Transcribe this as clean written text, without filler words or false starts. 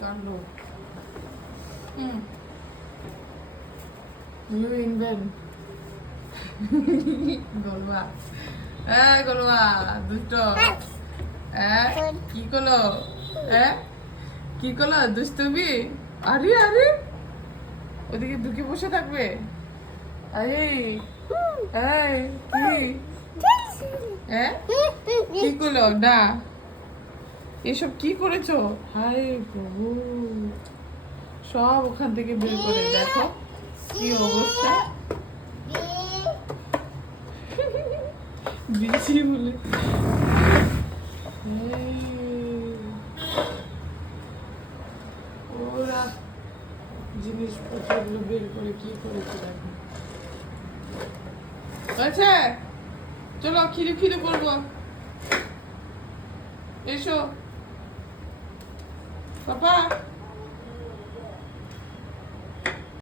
কাণ্ড। New invent. গলুয়া, গলুয়া দুষ্ট। কি করলো? কি করলো দুষ্টুমি? আরে আরে, ওদিকে ঢুকে বসে থাকবে। আরে কি করলো? না, এসব কি করেছো? হায় প্রভু, সব ওখান থেকে বের করে দেখো কি অবস্থা। বিচি বলে ওরা জিনিসপত্রগুলো বের করে কি করেছে দেখো। আচ্ছা চলো, খিদে খিদে করবো, এসো পাপা।